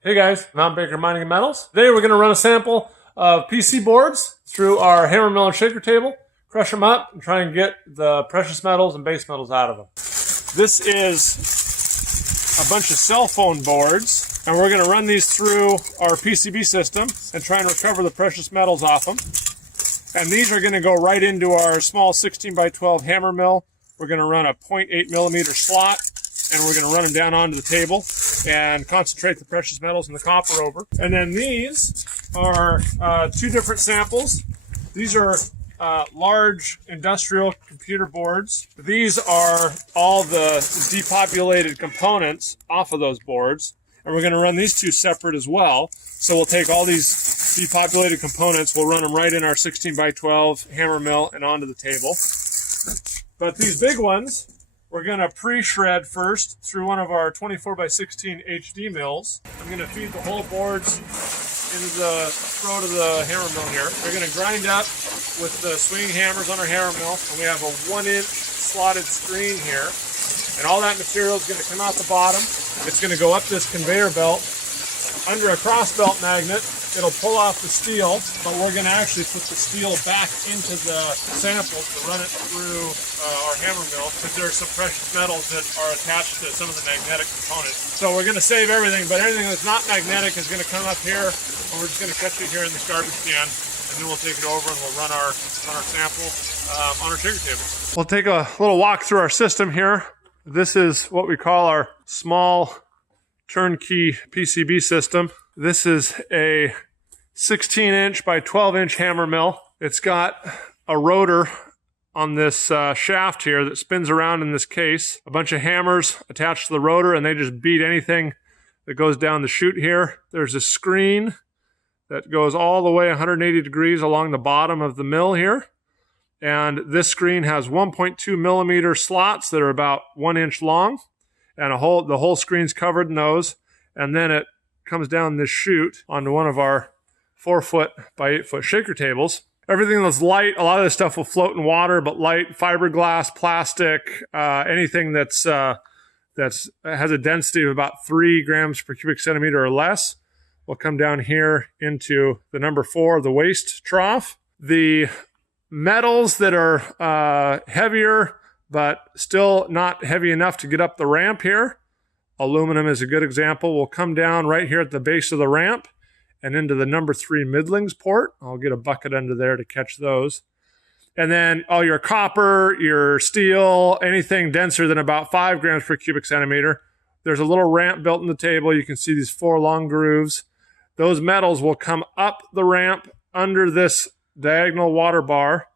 Hey guys, Mount Baker Mining and Metals. Today we're going to run a sample of PC boards through our hammer mill and shaker table, crush them up, and try and get the precious metals and base metals out of them. This is a bunch of cell phone boards, and we're going to run these through our PCB system and try and recover the precious metals off them. And these are going to go right into our small 16 by 12 hammer mill. We're going to run a 0.8 millimeter slot, and we're going to run them down onto the table and concentrate the precious metals and the copper over. And then these are two different samples. These are large industrial computer boards. These are all the depopulated components off of those boards. And we're going to run these two separate as well. So we'll take all these depopulated components, we'll run them right in our 16 by 12 hammer mill and onto the table. But these big ones, we're going to pre-shred first through one of our 24 by 16 HD mills. I'm going to feed the whole boards into the throat of the hammer mill here. They're going to grind up with the swinging hammers on our hammer mill, and we have a 1-inch slotted screen here. And all that material is going to come out the bottom. It's going to go up this conveyor belt under a cross belt magnet. It'll pull off the steel, but we're going to actually put the steel back into the samples to run it through our hammer mill, because there's some precious metals that are attached to some of the magnetic components. So we're going to save everything, but anything that's not magnetic is going to come up here, and we're just going to catch it here in this garbage can, and then we'll take it over and we'll run our sample on our shaker table. We'll take a little walk through our system here. This is what we call our small turnkey PCB system. This is a 16-inch by 12-inch hammer mill. It's got a rotor on this shaft here that spins around in this case. A bunch of hammers attached to the rotor, and they just beat anything that goes down the chute here. There's a screen that goes all the way 180 degrees along the bottom of the mill here. And this screen has 1.2 millimeter slots that are about 1 inch long. And the whole screen's covered in those. And then it comes down this chute onto one of our 4-foot by 8-foot shaker tables. Everything that's light, a lot of this stuff will float in water, but light, fiberglass, plastic, anything that has a density of about 3 grams per cubic centimeter or less will come down here into the number 4, the waste trough. The metals that are heavier, but still not heavy enough to get up the ramp here, aluminum is a good example, will come down right here at the base of the ramp and into the number 3 middlings port. I'll get a bucket under there to catch those. And then all your copper, your steel, anything denser than about 5 grams per cubic centimeter, there's a little ramp built in the table. You can see these 4 long grooves. Those metals will come up the ramp under this diagonal water bar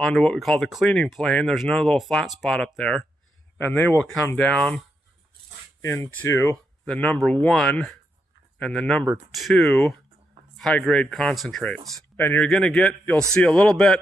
onto what we call the cleaning plane. There's another little flat spot up there. And they will come down into the number 1 and the number 2 high-grade concentrates. And you'll see a little bit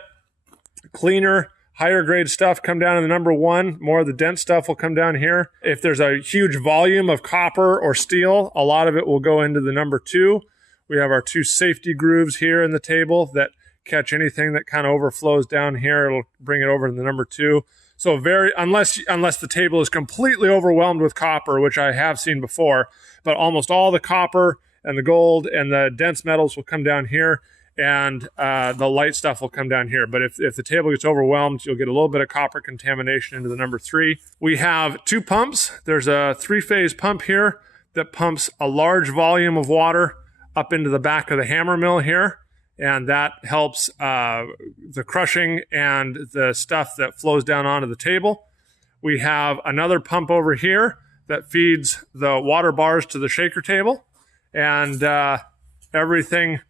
cleaner, higher grade stuff come down in the number 1. More of the dense stuff will come down here. If there's a huge volume of copper or steel, a lot of it will go into the number 2. We have our 2 safety grooves here in the table that catch anything that kind of overflows down here. It'll bring it over to the number 2. So unless the table is completely overwhelmed with copper, which I have seen before, but almost all the copper and the gold and the dense metals will come down here, and the light stuff will come down here. But if the table gets overwhelmed, you'll get a little bit of copper contamination into the number 3. We have 2 pumps. There's a 3-phase pump here that pumps a large volume of water up into the back of the hammer mill here. And that helps the crushing and the stuff that flows down onto the table. We have another pump over here that feeds the water bars to the shaker table. And everything,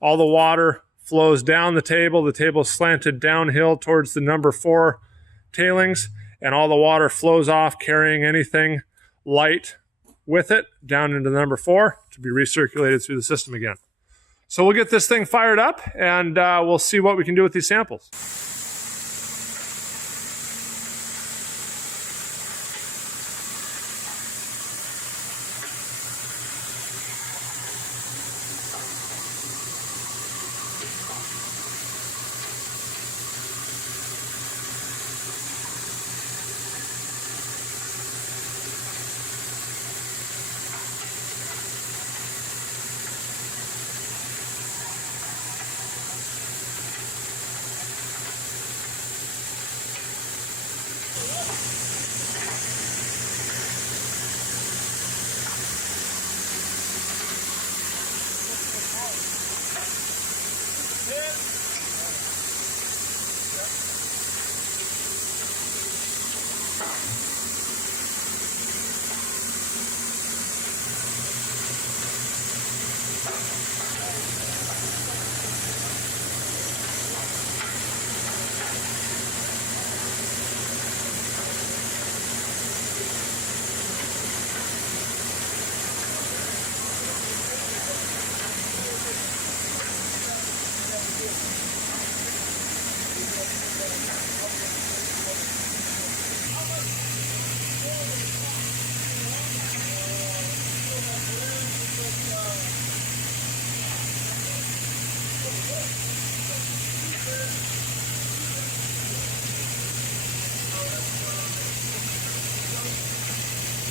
all the water flows down the table. The table is slanted downhill towards the number 4 tailings. And all the water flows off, carrying anything light with it down into the number 4 to be recirculated through the system again. So we'll get this thing fired up, and we'll see what we can do with these samples.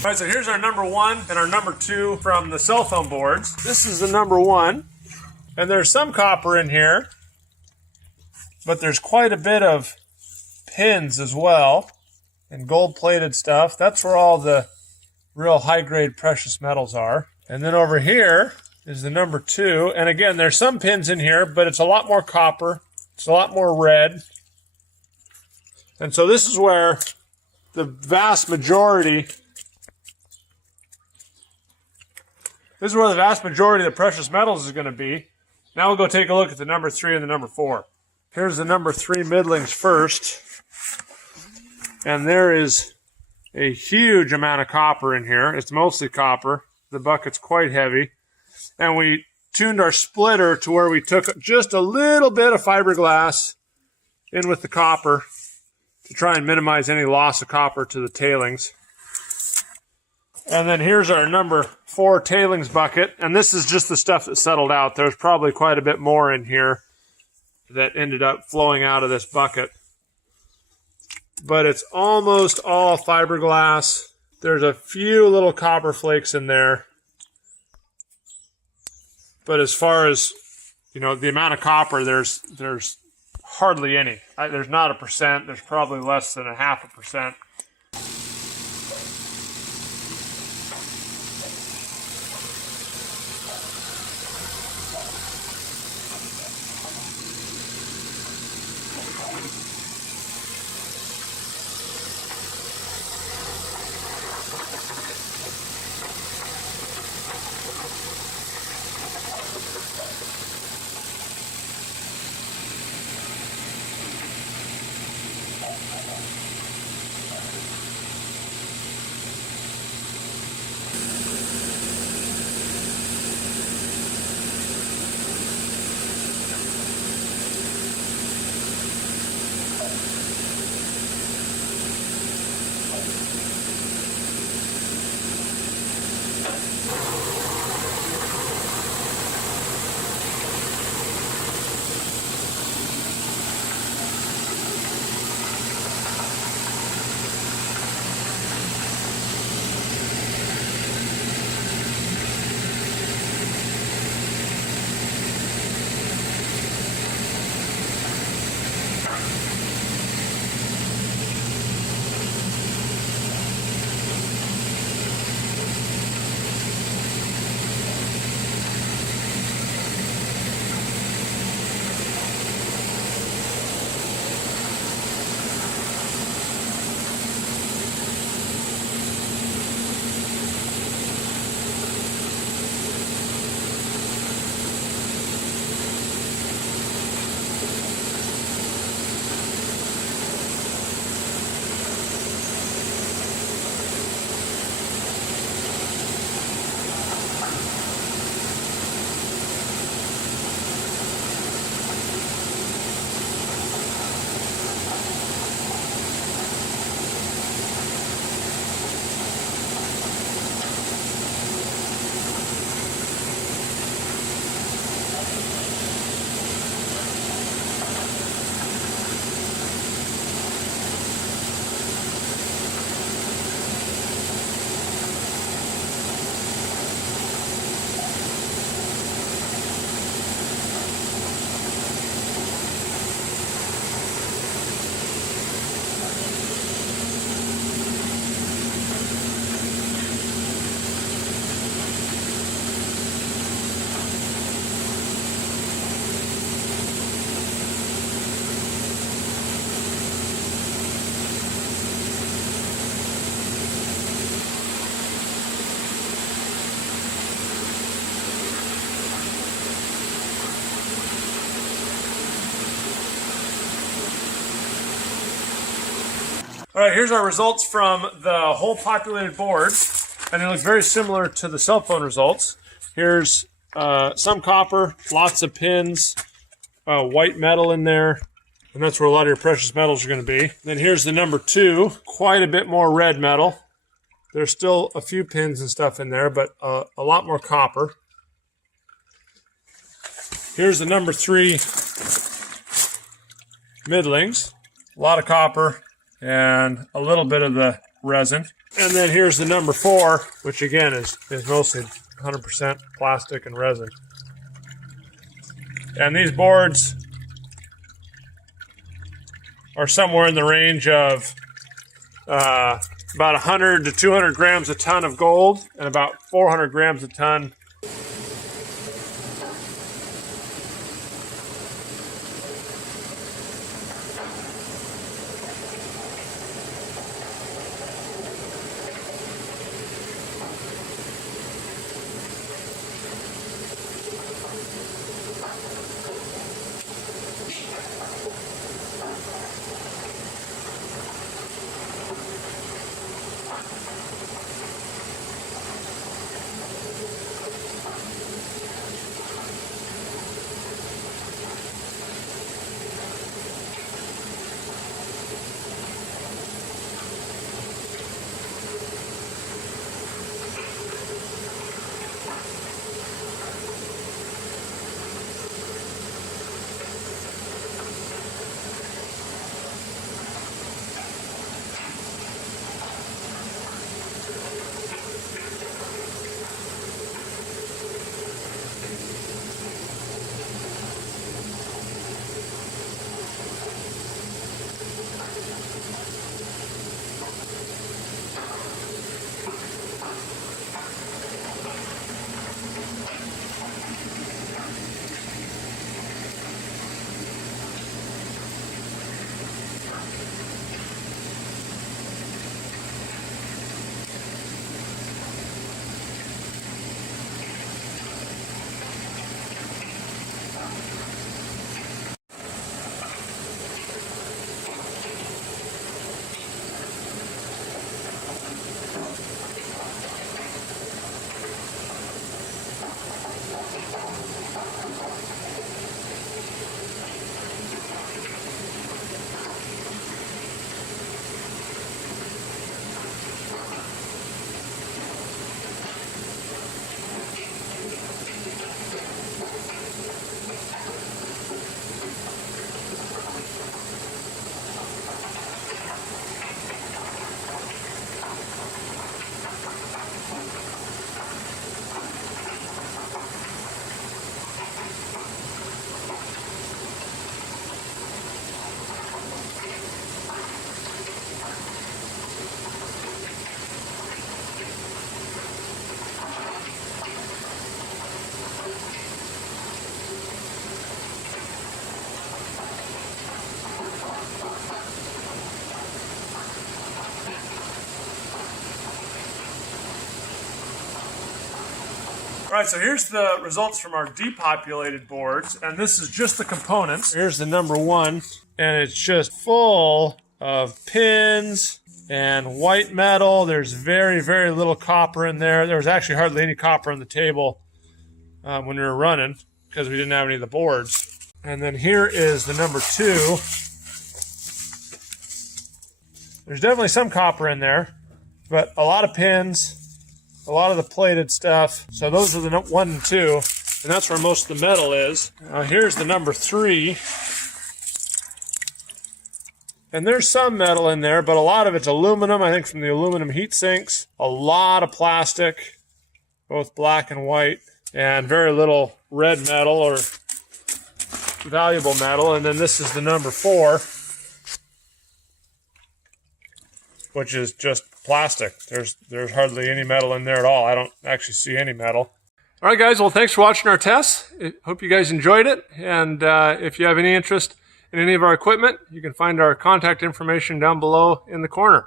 All right, so here's our number 1 and our number 2 from the cell phone boards. This is the number 1, and there's some copper in here, but there's quite a bit of pins as well, and gold-plated stuff. That's where all the real high-grade precious metals are. And then over here is the number 2, and again, there's some pins in here, but it's a lot more copper. It's a lot more red. And so this is where the vast majority of the precious metals is going to be. Now we'll go take a look at the number 3 and the number 4. Here's the number 3 middlings first. And there is a huge amount of copper in here. It's mostly copper. The bucket's quite heavy. And we tuned our splitter to where we took just a little bit of fiberglass in with the copper to try and minimize any loss of copper to the tailings. And then here's our number 4 tailings bucket. And this is just the stuff that settled out. There's probably quite a bit more in here that ended up flowing out of this bucket. But it's almost all fiberglass. There's a few little copper flakes in there. But as far as, you know, the amount of copper, there's hardly any. There's not a percent. There's probably less than 0.5%. All right, here's our results from the whole populated board, and they look very similar to the cell phone results. Here's some copper, lots of pins, white metal in there, and that's where a lot of your precious metals are going to be. Then here's the number 2, quite a bit more red metal. There's still a few pins and stuff in there, but a lot more copper. Here's the number 3 middlings, a lot of copper, and a little bit of the resin. And then here's the number 4, which again is mostly 100% plastic and resin. And these boards are somewhere in the range of about 100 to 200 grams a ton of gold and about 400 grams a ton. All right, so here's the results from our depopulated boards, and this is just the components. Here's the number 1, and it's just full of pins and white metal. There's very, very little copper in there. There was actually hardly any copper on the table when we were running because we didn't have any of the boards. And then here is the number 2. There's definitely some copper in there, but a lot of pins, a lot of the plated stuff. So those are the 1 and 2, and that's where most of the metal is. Here's the number 3. And there's some metal in there, but a lot of it's aluminum, I think from the aluminum heat sinks. A lot of plastic, both black and white, and very little red metal or valuable metal. And then this is the number 4, which is just plastic. There's hardly any metal in there at all. I don't actually see any metal. All right, guys. Well, thanks for watching our tests. I hope you guys enjoyed it. And if you have any interest in any of our equipment, you can find our contact information down below in the corner.